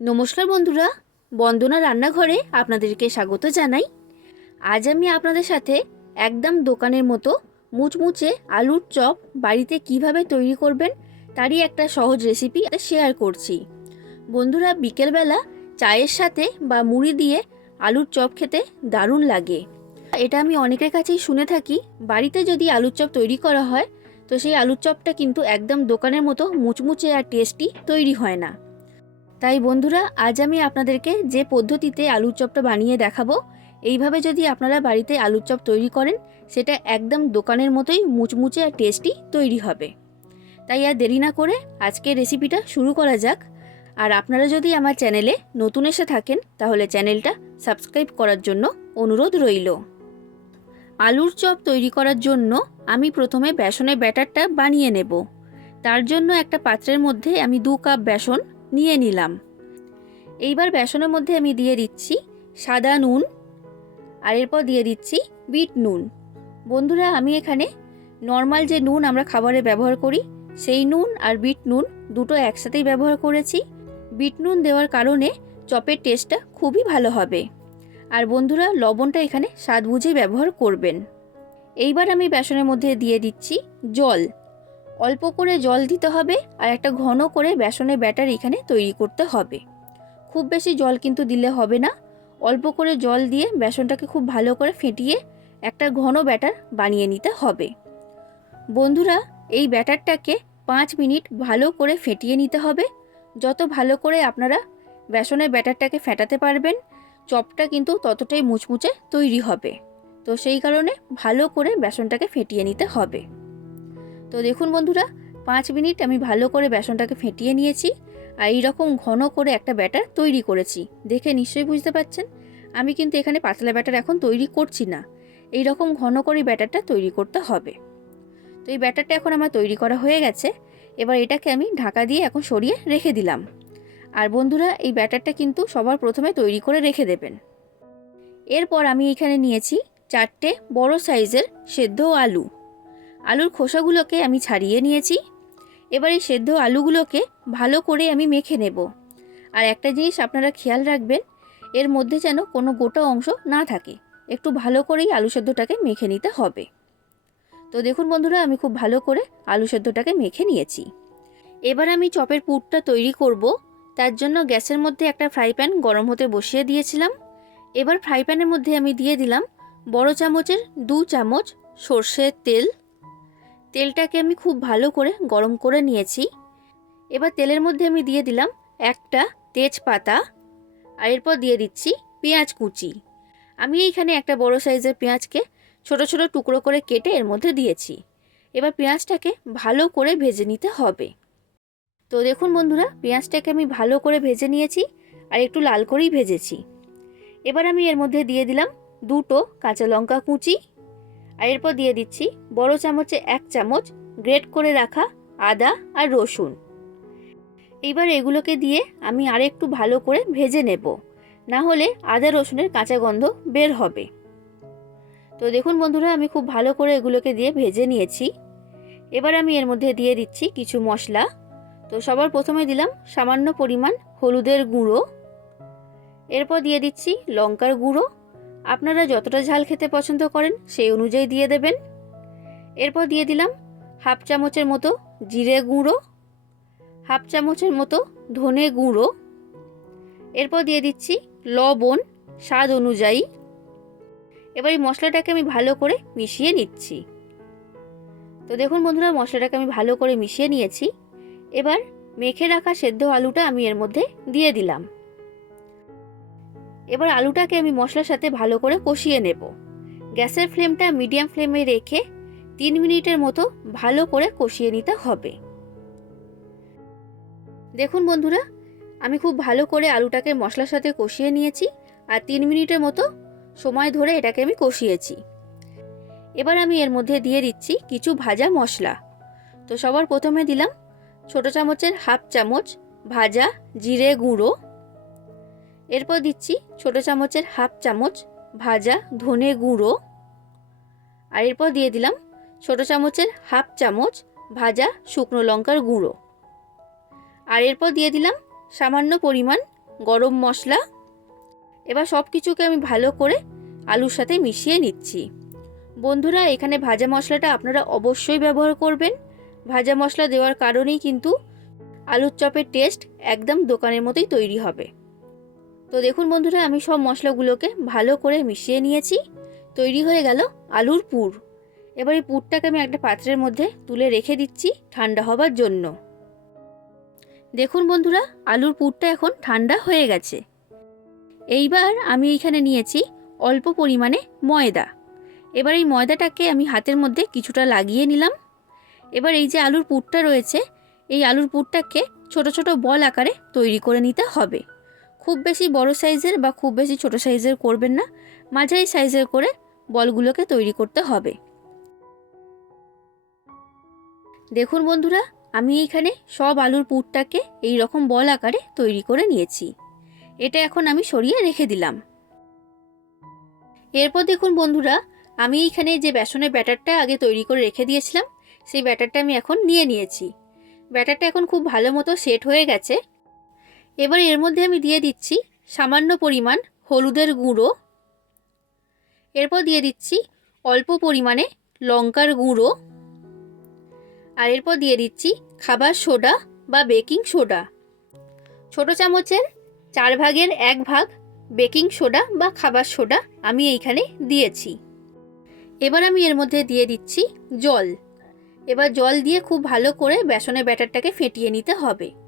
নমস্কার বন্ধুরা, বন্দনা রান্নাঘরে আপনাদেরকে স্বাগত জানাই। আজ আমি আপনাদের সাথে একদম দোকানের মতো মুচমুচে আলুর চপ বাড়িতে কীভাবে তৈরি করবেন তারই একটা সহজ রেসিপি শেয়ার করছি। বন্ধুরা, বিকেলবেলা চায়ের সাথে বা মুড়ি দিয়ে আলুর চপ খেতে দারুণ লাগে। এটা আমি অনেকের কাছেই শুনে থাকি, বাড়িতে যদি আলুর চপ তৈরি করা হয়, তো সেই আলুর চপটা কিন্তু একদম দোকানের মতো মুচমুচে আর টেস্টি তৈরি হয় না। তাই বন্ধুরা, আজ আমি আপনাদেরকে যে পদ্ধতিতে আলুর চপটা বানিয়ে দেখাবো, এইভাবে যদি আপনারা বাড়িতে আলুর চপ তৈরি করেন, সেটা একদম দোকানের মতোই মুচমুচে আর টেস্টি তৈরি হবে। তাই আর দেরি না করে আজকের রেসিপিটা শুরু করা যাক। আর আপনারা যদি আমার চ্যানেলে নতুন এসে থাকেন, তাহলে চ্যানেলটা সাবস্ক্রাইব করার জন্য অনুরোধ রইল। আলুর চপ তৈরি করার জন্য আমি প্রথমে বেসনের ব্যাটারটা বানিয়ে নেব। তার জন্য একটা পাত্রের মধ্যে আমি দু কাপ বেসন নিয়ে নিলাম। এইবার বেসনের মধ্যে আমি দিয়ে দিচ্ছি সাদা নুন আর এরপর দিয়ে দিচ্ছি বিট নুন। বন্ধুরা, আমি এখানে নর্মাল যে নুন আমরা খাবারে ব্যবহার করি, সেই নুন আর বিট নুন দুটো একসাথেই ব্যবহার করেছি। বিট নুন দেওয়ার কারণে চপের টেস্টটা খুবই ভালো হবে। আর বন্ধুরা, লবণটা এখানে স্বাদ বুঝেই ব্যবহার করবেন। এইবার আমি বেসনের মধ্যে দিয়ে দিচ্ছি জল। অল্প করে জল দিতে হবে আর একটা ঘন করে বেসনের ব্যাটার এখানে তৈরি করতে হবে। খুব বেশি জল কিন্তু দিলে হবে না। অল্প করে জল দিয়ে বেসনটাকে খুব ভালো করে ফেটিয়ে একটা ঘন ব্যাটার বানিয়ে নিতে হবে। বন্ধুরা, এই ব্যাটারটাকে পাঁচ মিনিট ভালো করে ফেটিয়ে নিতে হবে। যত ভালো করে আপনারা বেসনের ব্যাটারটাকে ফেটাতে পারবেন, চপটা কিন্তু ততটাই মুচমুচে তৈরি হবে। তো সেই কারণে ভালো করে বেসনটাকে ফেটিয়ে নিতে হবে। তো দেখুন বন্ধুরা, পাঁচ মিনিট আমি ভালো করে বেসনটাকে ফেটিয়ে নিয়েছি আর এইরকম ঘন করে একটা ব্যাটার তৈরি করেছি। দেখে নিশ্চয়ই বুঝতে পারছেন? আমি কিন্তু এখানে পাতলা ব্যাটার এখন তৈরি করছি না। এই রকম ঘন করে ব্যাটারটা তৈরি করতে হবে। তো এই ব্যাটারটা এখন আমার তৈরি করা হয়ে গেছে। এবার এটাকে আমি ঢাকা দিয়ে এখন সরিয়ে রেখে দিলাম। আর বন্ধুরা, এই ব্যাটারটা কিন্তু সবার প্রথমে তৈরি করে রেখে দেবেন। এরপর আমি এখানে নিয়েছি চারটে বড় সাইজের সেদ্ধ আলু। আলুর খোসাগুলোকে আমি ছাড়িয়ে নিয়েছি। এবার এই সেদ্ধ আলুগুলোকে ভালো করে আমি মেখে নেব। আর একটা জিনিস আপনারা খেয়াল রাখবেন, এর মধ্যে যেন কোনো গোটা অংশ না থাকে। একটু ভালো করেই আলু সেদ্ধটাকে মেখে নিতে হবে। তো দেখুন বন্ধুরা, আমি খুব ভালো করে আলু সেদ্ধটাকে মেখে নিয়েছি। এবার আমি চপের পুরটা তৈরি করব। তার জন্য গ্যাসের মধ্যে একটা ফ্রাই প্যান গরম হতে বসিয়ে দিয়েছিলাম। এবার ফ্রাই প্যানের মধ্যে আমি দিয়ে দিলাম বড় চামচের দু চামচ সর্ষের তেল। তেলটাকে আমি খুব ভালো করে গরম করে নিয়েছি। এবার তেলের মধ্যে আমি দিয়ে দিলাম একটা তেজপাতা আর এরপর দিয়ে দিচ্ছি পেঁয়াজ কুচি। আমি এইখানে একটা বড় সাইজের পেঁয়াজকে ছোট ছোট টুকরো করে কেটে এর মধ্যে দিয়েছি। এবার পেঁয়াজটাকে ভালো করে ভেজে নিতে হবে। তো দেখুন বন্ধুরা, পেঁয়াজটাকে আমি ভালো করে ভেজে নিয়েছি আর একটু লাল করেই ভেজেছি। এবার আমি এর মধ্যে দিয়ে দিলাম দুটো কাঁচা লঙ্কা কুচি আর এরপর দিয়ে দিচ্ছি বড় চামচে এক চামচ গ্রেট করে রাখা আদা আর রসুন। এইবার এগুলোকে দিয়ে আমি আর একটু ভালো করে ভেজে নেব। না হলে আদা রসুনের কাঁচা গন্ধ বের হবে। তো দেখুন বন্ধুরা, আমি খুব ভালো করে এগুলোকে দিয়ে ভেজে নিয়েছি। এবার আমি এর মধ্যে দিয়ে দিচ্ছি কিছু মশলা। তো সবার প্রথমে দিলাম সামান্য পরিমাণ হলুদের গুঁড়ো। এরপর দিয়ে দিচ্ছি লঙ্কার গুঁড়ো। আপনারা যতটা ঝাল খেতে পছন্দ করেন, সেই অনুযায়ী দিয়ে দেবেন। এরপর দিয়ে দিলাম হাফ চামচের মতো জিরে গুঁড়ো, হাফ চামচের মতো ধনে গুঁড়ো। এরপর দিয়ে দিচ্ছি লবণ স্বাদ অনুযায়ী। এবার এই মশলাটাকে আমি ভালো করে মিশিয়ে নিচ্ছি। তো দেখুন বন্ধুরা, মশলাটাকে আমি ভালো করে মিশিয়ে নিয়েছি। এবার মেখে রাখা সেদ্ধ আলুটা আমি এর মধ্যে দিয়ে দিলাম। এবার আলুটাকে আমি মশলার সাথে ভালো করে কষিয়ে নেব। গ্যাসের ফ্লেমটা মিডিয়াম ফ্লেমে রেখে তিন মিনিটের মতো ভালো করে কষিয়ে নিতে হবে। দেখুন বন্ধুরা, আমি খুব ভালো করে আলুটাকে মশলার সাথে কষিয়ে নিয়েছি আর তিন মিনিটের মতো সময় ধরে এটাকে আমি কষিয়েছি। এবার আমি এর মধ্যে দিয়ে দিচ্ছি কিছু ভাজা মশলা। তো সবার প্রথমে দিলাম ছোট চামচের হাফ চামচ ভাজা জিরে গুঁড়ো। এরপর দিচ্ছি ছোট চামচের হাফ চামচ ভাজা ধনে গুঁড়ো। আর এরপর দিয়ে দিলাম ছোট চামচের হাফ চামচ ভাজা শুকনো লঙ্কার গুঁড়ো। আর এরপর দিয়ে দিলাম সামান্য পরিমাণ গরম মশলা। এবার সব কিছুকে আমি ভালো করে আলুর সাথে মিশিয়ে নিচ্ছি। বন্ধুরা, এখানে ভাজা মশলাটা আপনারা অবশ্যই ব্যবহার করবেন। ভাজা মশলা দেওয়ার কারণেই কিন্তু আলুর চপের টেস্ট একদম দোকানের মতোই তৈরি হবে। তো দেখুন বন্ধুরা, আমি সব মশলাগুলোকে ভালো করে মিশিয়ে নিয়েছি। তৈরি হয়ে গেল আলুর পুর। এবার এই পুরটাকে আমি একটা পাত্রের মধ্যে তুলে রেখে দিচ্ছি ঠান্ডা হবার জন্য। দেখুন বন্ধুরা, আলুর পুরটা এখন ঠান্ডা হয়ে গেছে। এইবার আমি এইখানে নিয়েছি অল্প পরিমাণে ময়দা। এবার এই ময়দাটাকে আমি হাতের মধ্যে কিছুটা লাগিয়ে নিলাম। এবার এই যে আলুর পুরটা রয়েছে, এই আলুর পুরটাকে ছোট ছোট বল আকারে তৈরি করে নিতে হবে। খুব বেশি বড় সাইজের বা খুব বেশি ছোট সাইজের করবেন না। মাঝারি সাইজের করে বলগুলোকে তৈরি করতে হবে। দেখুন বন্ধুরা, আমি এইখানে সব আলুর পুরটাকে এই রকম বল আকারে তৈরি করে নিয়েছি। এটা এখন আমি সরিয়ে রেখে দিলাম। এরপর দেখুন বন্ধুরা, আমি এইখানে যে বেসনের ব্যাটারটা আগে তৈরি করে রেখে দিয়েছিলাম, সেই ব্যাটারটা আমি এখন নিয়ে নিয়েছি। ব্যাটারটা এখন খুব ভালো মতো সেট হয়ে গেছে। এবার এর মধ্যে আমি দিয়ে দিচ্ছি সামান্য পরিমাণ হলুদের গুঁড়ো। এরপর দিয়ে দিচ্ছি অল্প পরিমাণে লঙ্কার গুঁড়ো। আর এরপর দিয়ে দিচ্ছি খাবার সোডা বা বেকিং সোডা। ছোট চামচের চার ভাগের এক ভাগ বেকিং সোডা বা খাবার সোডা আমি এইখানে দিয়েছি। এবার আমি এর মধ্যে দিয়ে দিচ্ছি জল। এবার জল দিয়ে খুব ভালো করে বেসনের ব্যাটারটাকে ফেটিয়ে নিতে হবে।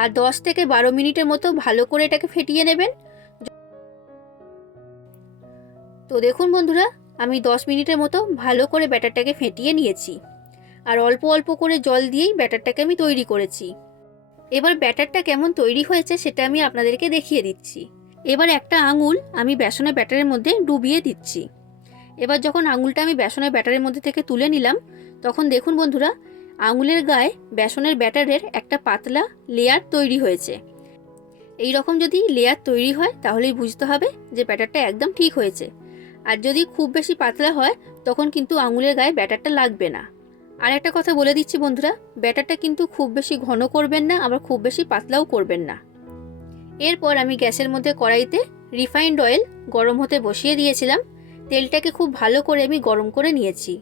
আর দশ থেকে বারো মিনিটের মতো ভালো করে এটাকে ফেটিয়ে নেবেন। তো দেখুন বন্ধুরা, আমি দশ মিনিটের মতো ভালো করে ব্যাটারটাকে ফেটিয়ে নিয়েছি। আর অল্প অল্প করে জল দিয়েই ব্যাটারটাকে আমি তৈরি করেছি। এবার ব্যাটারটা কেমন তৈরি হয়েছে সেটা আমি আপনাদেরকে দেখিয়ে দিচ্ছি। এবার একটা আঙুল আমি বেসনের ব্যাটারের মধ্যে ডুবিয়ে দিচ্ছি। এবার যখন আঙুলটা আমি বেসনের ব্যাটারের মধ্যে থেকে তুলে নিলাম, তখন দেখুন বন্ধুরা আঙুলের গায়ে বেসনের ব্যাটারের একটা পাতলা লেয়ার তৈরি হয়েছে। এই রকম যদি লেয়ার তৈরি হয়, তাহলেই বুঝতে হবে যে ব্যাটারটা একদম ঠিক হয়েছে। আর যদি খুব বেশি পাতলা হয়, তখন কিন্তু আঙুলের গায়ে ব্যাটারটা লাগবে না। আর একটা কথা বলে দিচ্ছি বন্ধুরা, ব্যাটারটা কিন্তু খুব বেশি ঘন করবেন না, আবার খুব বেশি পাতলাও করবেন না। এরপর আমি গ্যাসের মধ্যে কড়াইতে রিফাইন্ড অয়েল গরম হতে বসিয়ে দিয়েছিলাম। তেলটাকে খুব ভালো করে আমি গরম করে নিয়েছি।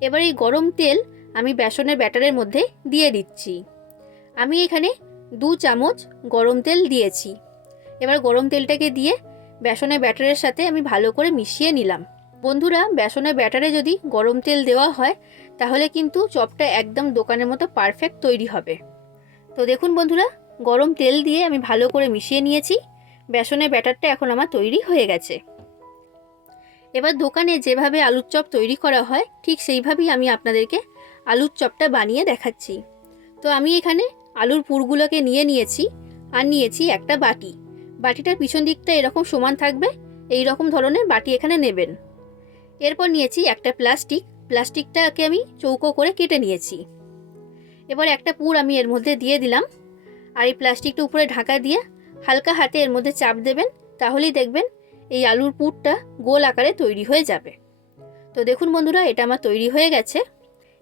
এবার এই গরম তেল আমি বেসনের ব্যাটারের মধ্যে দিয়ে দিচ্ছি। আমি এখানে দু চামচ গরম তেল দিয়েছি। এবার গরম তেলটাকে দিয়ে বেসনের ব্যাটারের সাথে আমি ভালো করে মিশিয়ে নিলাম। বন্ধুরা, বেসনের ব্যাটারে যদি গরম তেল দেওয়া হয়, তাহলে কিন্তু চপটা একদম দোকানের মতো পারফেক্ট তৈরি হবে। তো দেখুন বন্ধুরা, গরম তেল দিয়ে আমি ভালো করে মিশিয়ে নিয়েছি। বেসনের ব্যাটারটা এখন আমার তৈরি হয়ে গেছে। এবার দোকানে যেভাবে আলুর চপ তৈরি করা হয়, ঠিক সেইভাবেই আমি আপনাদেরকে আলুর চপটা বানিয়ে দেখাচ্ছি। তো আমি এখানে আলুর পুরগুলোকে নিয়ে নিয়েছি আর নিয়েছি একটা বাটি। বাটিটার পিছন দিকটা এরকম সমান থাকবে এই রকম ধরনের বাটি এখানে নেবেন। এরপর নিয়েছি একটা প্লাস্টিক, প্লাস্টিকটাকে আমি চৌকো করে কেটে নিয়েছি। এবার একটা পুর আমি এর মধ্যে দিয়ে দিলাম। আর এই প্লাস্টিকটা উপরে ঢাকা দিয়ে হালকা হাতে এর মধ্যে চাপ দেবেন, তাহলেই দেখবেন এই আলুর পুরটা গোল আকারে তৈরি হয়ে যাবে। তো দেখুন বন্ধুরা, এটা আমার তৈরি হয়ে গেছে।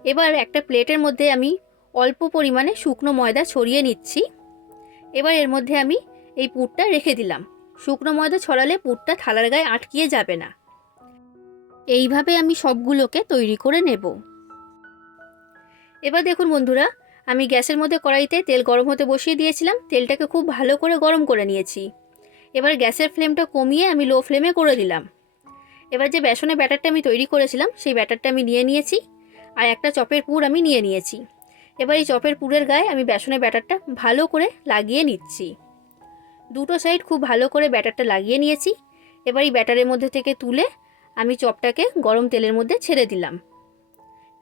এবার একটা প্লেটের মধ্যে আমি অল্প পরিমাণে শুকনো ময়দা ছড়িয়ে নিচ্ছি। এবার এর মধ্যে আমি এই পুরটা রেখে দিলাম। শুকনো ময়দা ছড়ালে পুরটা থালার গায়ে আটকিয়ে যাবে না। এইভাবে আমি সবগুলোকে তৈরি করে নেব। এবার দেখুন বন্ধুরা, আমি গ্যাসের মধ্যে কড়াইতে তেল গরম হতে বসিয়ে দিয়েছিলাম। তেলটাকে খুব ভালো করে গরম করে নিয়েছি। এবার গ্যাসের ফ্লেমটা কমিয়ে আমি লো ফ্লেমে করে দিলাম। এবার যে বেসনের ব্যাটারটা আমি তৈরি করেছিলাম, সেই ব্যাটারটা আমি নিয়ে নিয়েছি। আর একটা চপের পুর আমি নিয়ে নিয়েছি। এবার এই চপের পুরের গায়ে আমি বেসনের ব্যাটারটা ভালো করে লাগিয়ে নিচ্ছি। দুটো সাইড খুব ভালো করে ব্যাটারটা লাগিয়ে নিয়েছি। এবার এই ব্যাটারের মধ্যে থেকে তুলে আমি চপটাকে গরম তেলের মধ্যে ছেড়ে দিলাম।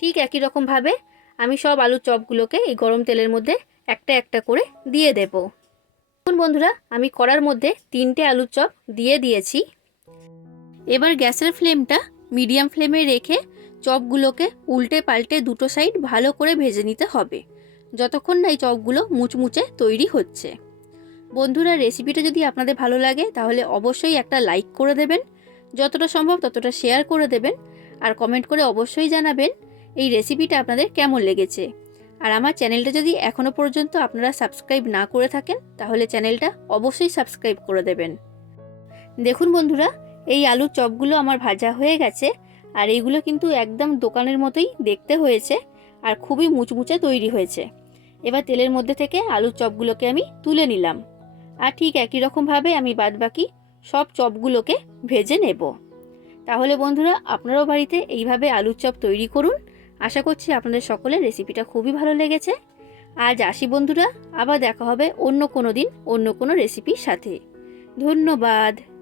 ঠিক একই রকমভাবে আমি সব আলুর চপগুলোকে এই গরম তেলের মধ্যে একটা একটা করে দিয়ে দেব। এখন বন্ধুরা, আমি কড়ার মধ্যে তিনটে আলুর চপ দিয়ে দিয়েছি। এবার গ্যাসের ফ্লেমটা মিডিয়াম ফ্লেমে রেখে চপগুলোকে উল্টে পাল্টে দুটো সাইড ভালো করে ভেজে নিতে হবে। যতক্ষণ না এই চপগুলো মুচমুচে তৈরি হচ্ছে। বন্ধুরা রেসিপিটা যদি আপনাদের ভালো লাগে, তাহলে অবশ্যই একটা লাইক করে দেবেন। যতটা সম্ভব ততটা শেয়ার করে দেবেন। আর কমেন্ট করে অবশ্যই জানাবেন এই রেসিপিটা আপনাদের কেমন লেগেছে। আর আমার চ্যানেলটা যদি এখনও পর্যন্ত আপনারা সাবস্ক্রাইব না করে থাকেন, তাহলে চ্যানেলটা অবশ্যই সাবস্ক্রাইব করে দেবেন। দেখুন বন্ধুরা, এই আলুর চপগুলো আমার ভাজা হয়ে গেছে। আর এইগুলো কিন্তু একদম দোকানের মতোই দেখতে হয়েছে আর খুবই মুচমুচে তৈরি হয়েছে। এবার তেলের মধ্যে থেকে আলুর চপগুলোকে আমি তুলে নিলাম। আর ঠিক একই রকমভাবে আমি বাদবাকি সব চপগুলোকে ভেজে নেব। তাহলে বন্ধুরা, আপনারাও বাড়িতে এইভাবে আলুর চপ তৈরি করুন। আশা করছি আপনাদের সকলের রেসিপিটা খুবই ভালো লেগেছে। আজ আসি বন্ধুরা, আবার দেখা হবে অন্য কোনো দিন, অন্য কোনো রেসিপির সাথে। ধন্যবাদ।